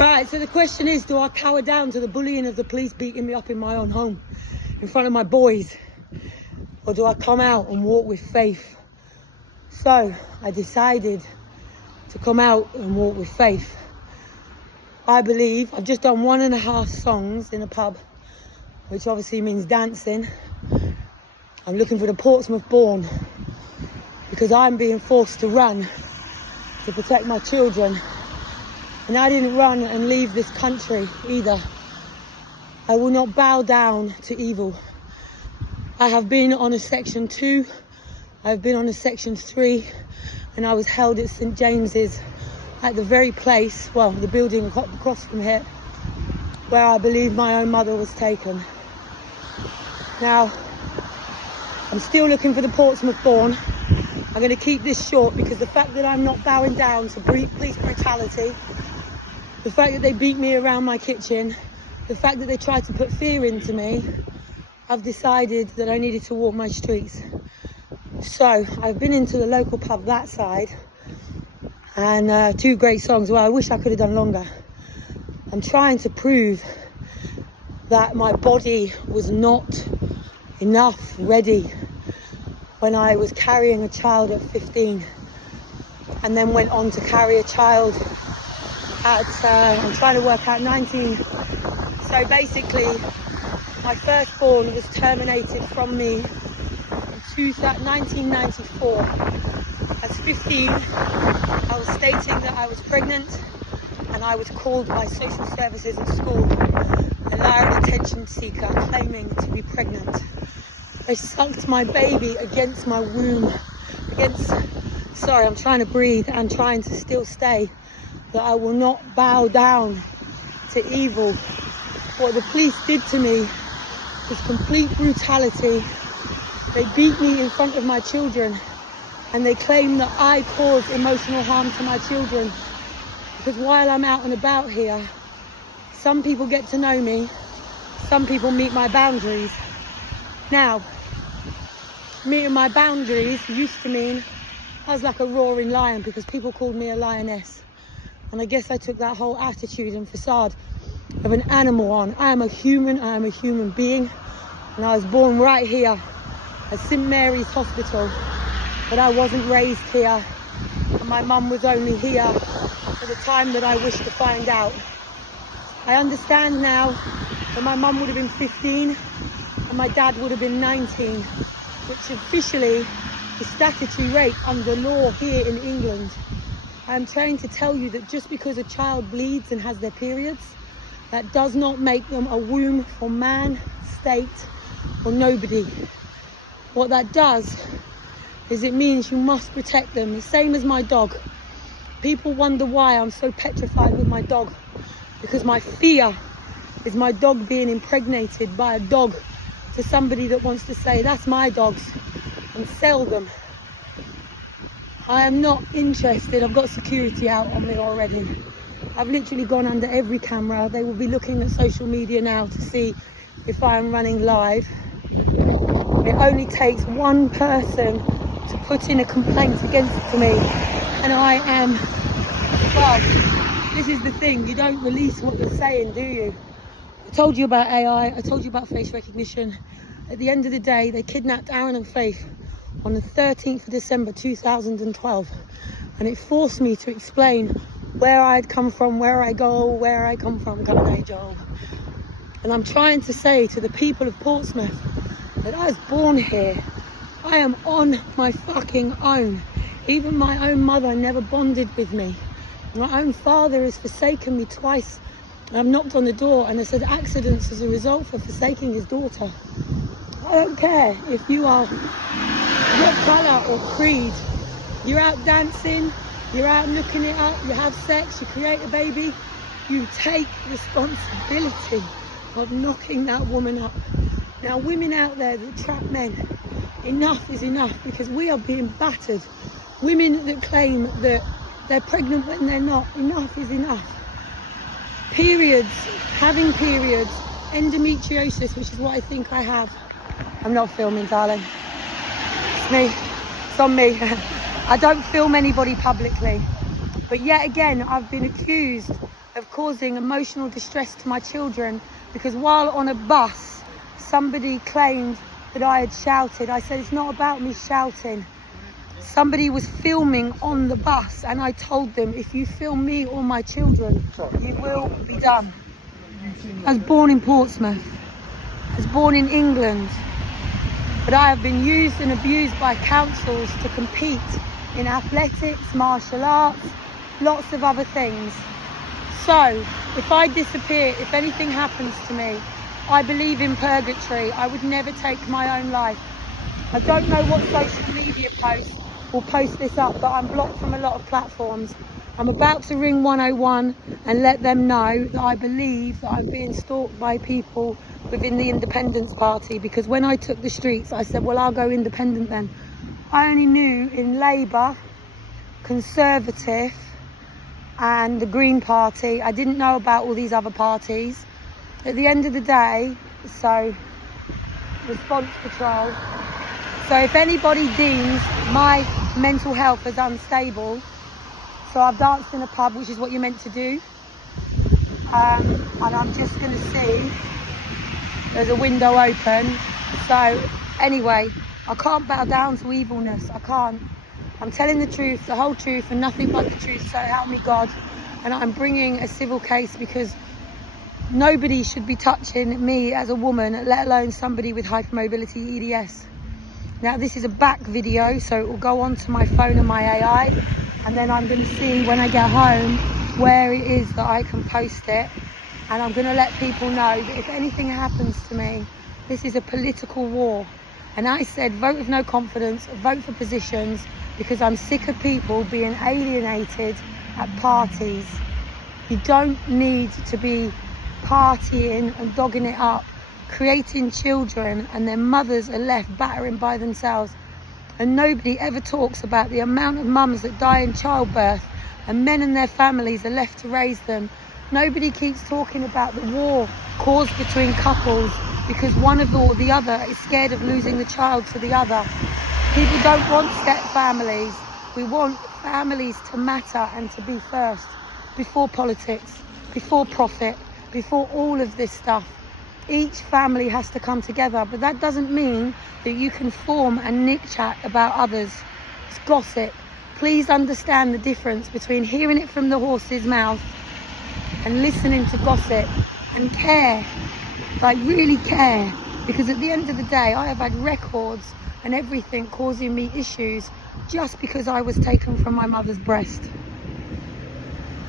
Right, so the question is, do I cower down to the bullying of the police beating me up in my own home, in front of my boys? Or do I come out and walk with faith? So I decided to come out and walk with faith. I believe I've just done 1.5 songs in a pub, which obviously means dancing. I'm looking for the Portsmouth Born because I'm being forced to run to protect my children. And I didn't run and leave this country either. I will not bow down to evil. I have been on a Section 2, I've been on a Section 3, and I was held at St James's at the very place, well, the building across from here, where I believe my own mother was taken. Now, I'm still looking for the Portsmouth Born. I'm going to keep this short because the fact that I'm not bowing down to police brutality, the fact that they beat me around my kitchen, the fact that they tried to put fear into me, I've decided that I needed to walk my streets. So I've been into the local pub that side, and 2 great songs. Well, I wish I could have done longer. I'm trying to prove that my body was not enough ready when I was carrying a child at 15, and then went on to carry a child at, I'm trying to work out, 19. So basically, my firstborn was terminated from me in 1994. At 15, I was stating that I was pregnant, and I was called by social services at school, a liar and attention seeker, claiming to be pregnant. They sucked my baby against my womb, sorry, I'm trying to breathe and trying to still stay, that I will not bow down to evil. What the police did to me was complete brutality. They beat me in front of my children, and they claim that I caused emotional harm to my children. Because while I'm out and about here, some people get to know me, some people meet my boundaries. Now, meeting my boundaries used to mean I was like a roaring lion because people called me a lioness. And I guess I took that whole attitude and facade of an animal on. I am a human being, and I was born right here at St Mary's Hospital, but I wasn't raised here, and my mum was only here for the time that I wish to find out. I understand now that my mum would have been 15 and my dad would have been 19, which officially is statutory rape under law here in England. I'm trying to tell you that just because a child bleeds and has their periods, that does not make them a womb for man, state, or nobody. What that does is it means you must protect them. The same as my dog. People wonder why I'm so petrified with my dog, because my fear is my dog being impregnated by a dog to somebody that wants to say, that's my dogs, and sell them. I am not interested. I've got security out on me already. I've literally gone under every camera. They will be looking at social media now to see if I am running live. It only takes one person to put in a complaint against me, and I am, well, this is the thing, you don't release what you're saying, do you? I told you about AI, I told you about face recognition. At the end of the day, they kidnapped Aaron and Faith on the 13th of December 2012, and it forced me to explain where I'd come from, where I go, where I come from, Gunday Joel. And I'm trying to say to the people of Portsmouth that I was born here. I am on my fucking own. Even my own mother never bonded with me. My own father has forsaken me twice. I've knocked on the door and I said accidents as a result for forsaking his daughter. I don't care if you are what colour or creed. You're out dancing, you're out looking it up, you have sex, you create a baby. You take responsibility of knocking that woman up. Now, women out there that trap men, enough is enough, because we are being battered. Women that claim that they're pregnant when they're not, enough is enough. Periods, having periods, endometriosis, which is what I think I have. I'm not filming, darling. It's me. It's on me. I don't film anybody publicly. But yet again, I've been accused of causing emotional distress to my children, because while on a bus, somebody claimed that I had shouted. I said, it's not about me shouting. Somebody was filming on the bus, and I told them, if you film me or my children, you will be done. I was born in Portsmouth. I was born in England. But I have been used and abused by councils to compete in athletics, martial arts, lots of other things. So, if I disappear, if anything happens to me, I believe in purgatory. I would never take my own life. I don't know what social media post will post this up, but I'm blocked from a lot of platforms. I'm about to ring 101 and let them know that I believe that I'm being stalked by people within the Independence Party, because when I took the streets, I said, well, I'll go independent then. I only knew in Labour, Conservative and the Green Party. I didn't know about all these other parties. At the end of the day, so Response Patrol. So if anybody deems my mental health as unstable, so I've danced in a pub, which is what you're meant to do. And I'm just going to see, there's a window open. So anyway, I can't bow down to evilness. I can't. I'm telling the truth, the whole truth, and nothing but the truth, so help me God. And I'm bringing a civil case, because nobody should be touching me as a woman, let alone somebody with hypermobility EDS. Now this is a back video, so it will go onto my phone and my AI, and then I'm going to see when I get home where it is that I can post it. And I'm going to let people know that if anything happens to me, this is a political war. And I said, vote with no confidence, vote for positions, because I'm sick of people being alienated at parties. You don't need to be partying and dogging it up, creating children, and their mothers are left battering by themselves. And nobody ever talks about the amount of mums that die in childbirth, and men and their families are left to raise them. Nobody keeps talking about the war caused between couples because one of or the other is scared of losing the child to the other. People don't want step families. We want families to matter and to be first, before politics, before profit, before all of this stuff. Each family has to come together, but that doesn't mean that you can form a nick chat about others. It's gossip. Please understand the difference between hearing it from the horse's mouth and listening to gossip, and care, like really care, because at the end of the day, I have had records and everything causing me issues just because I was taken from my mother's breast.